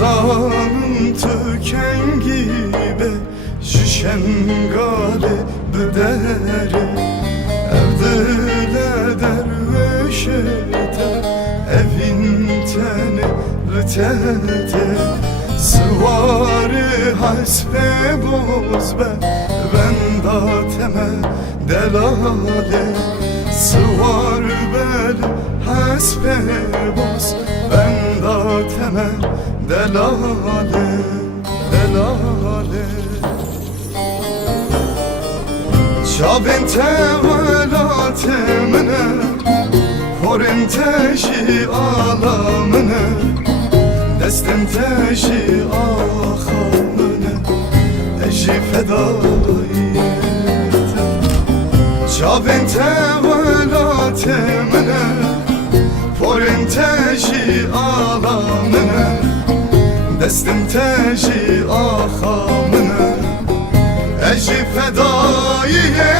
Zanım tüken gibi şişen gali bederi Evdile dervişete evin teni rıtete Sıvarı hasbe bozbe ben da teme delale Sıvar bel hasbe boz ben da teme delale, delale Çabente velatemine Porenteşi alamine Destenteşi ahamine Eşi fedayete Çabente velatemine Porenteşi alamine Destim teşi ahamine Eşi fedaiye